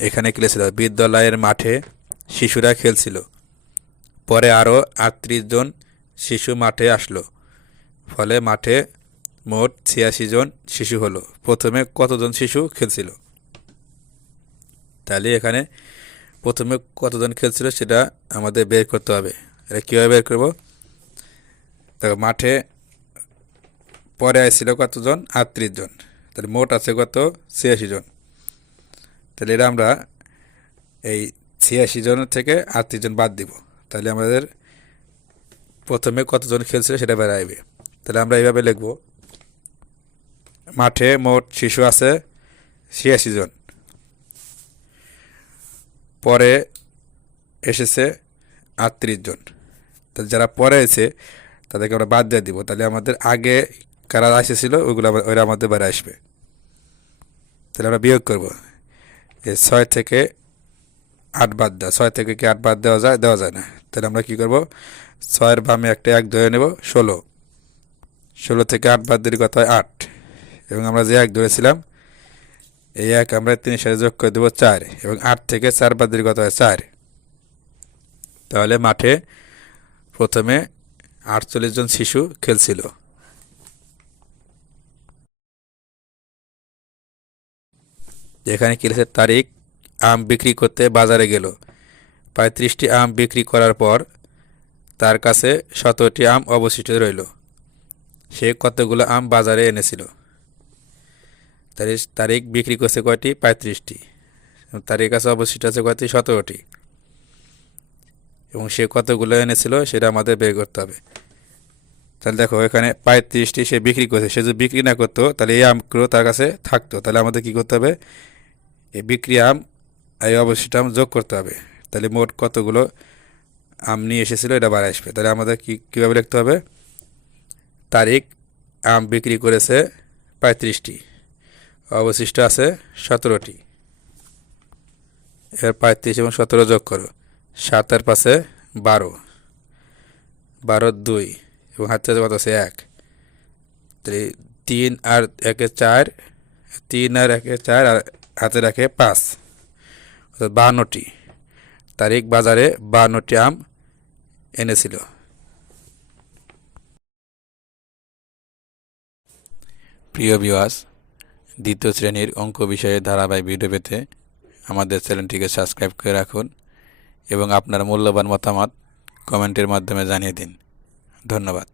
এখানে কি লেখা ছিল বিদ্যালয়ের মাঠে শিশুরা খেলছিল। পরে আরও আটত্রিশ জন শিশু মাঠে আসলো। ফলে মাঠে মোট ছিয়াশি জন শিশু হলো। প্রথমে কতজন শিশু খেলছিল? তাহলে এখানে প্রথমে কতজন খেলছিল সেটা আমাদের বের করতে হবে। এটা কীভাবে বের করব? দেখো, মাঠে পরে আসছিল কতজন? আটত্রিশ জন। তাহলে মোট আছে কত? ছিয়াশি জন। তাহলে এটা আমরা এই ছিয়াশি জনের থেকে আটত্রিশ জন বাদ দিব। তাহলে আমাদের প্রথমে কতজন খেলছিল সেটা বেড়াইবে তাহলে আমরা এইভাবে লিখব। মাঠে মোট শিশু আছে ছিয়াশি জন। পরে এসেছে আটত্রিশ জন। তাহলে যারা পরে এসে তাদেরকে আমরা বাদ দিয়ে দিব। তাহলে আমাদের আগে কারা এসেছিল ওইগুলো ওরা আমাদের বাইরে আসবে। তাহলে আমরা বিয়োগ করব। এই ছয় থেকে আট বাদ দেওয়া, ছয় থেকে কি আট বাদ দেওয়া যায়? দেওয়া যায় না। তাহলে আমরা কি করব? ছয়ের বামে একটা এক ধরে নেব, ষোলো। ষোলো থেকে আট বাদ দিলে কত হয়? আট। এবং আমরা যে এক ধরেছিলাম, এই এক আমরা তিনের সাথে যোগ করে দেবো চার। এবং আট থেকে চার বাদ দিলে কত হয়? চার। তাহলে মাঠে প্রথমে আটচল্লিশ জন শিশু খেলছিল। এখানে কি লিখেছে তারিখ, আম বিক্রি করতে বাজারে গেল। পঁয়ত্রিশটি আম বিক্রি করার পর তার কাছে সতেরোটি আম অবশিষ্ট রইল। সে কতগুলো আম বাজারে এনেছিল? তারিখ তারিখ বিক্রি করছে কয়টি? পঁয়ত্রিশটি। তারিখ কাছে অবশিষ্ট আছে কয়টি? সতেরোটি। এবং সে কতগুলো এনেছিল সেটা আমাদের বের করতে হবে। তাহলে দেখো, এখানে পঁয়ত্রিশটি সে বিক্রি করছে। সে যদি বিক্রি না করতো, তাহলে এই আমগুলো তার কাছে থাকতো। তাহলে আমাদের কি করতে হবে? এই বিক্রি আম এই অবশিষ্ট আম যোগ করতে হবে। তাহলে মোট কতগুলো আম নিয়ে এসেছিল, এটা বার আসবে। তাহলে আমাদের কী, কীভাবে লিখতে হবে? তারিখ, আম বিক্রি করেছে পঁয়ত্রিশটি, অবশিষ্ট আছে সতেরোটি। এবার পঁয়ত্রিশ এবং সতেরো যোগ করো, সাতের পাশে বারো। বারো দুই এবং হাতে আছে কত আছে? এক। তিন আর একে চার, তিন আর একে চার আর হাতে রাখে পাঁচ, অর্থাৎ বাহান্নটি। তারিখ বাজারে বাহান্নটি আম এনেছিল। প্রিয় বিওয়াস দ্বিতীয় শ্রেণির অঙ্ক বিষয়ে ধারাবাহিক ভিডিও পেতে আমাদের চ্যানেলটিকে সাবস্ক্রাইব করে রাখুন এবং আপনার মূল্যবান মতামত কমেন্টের মাধ্যমে জানিয়ে দিন। ধন্যবাদ।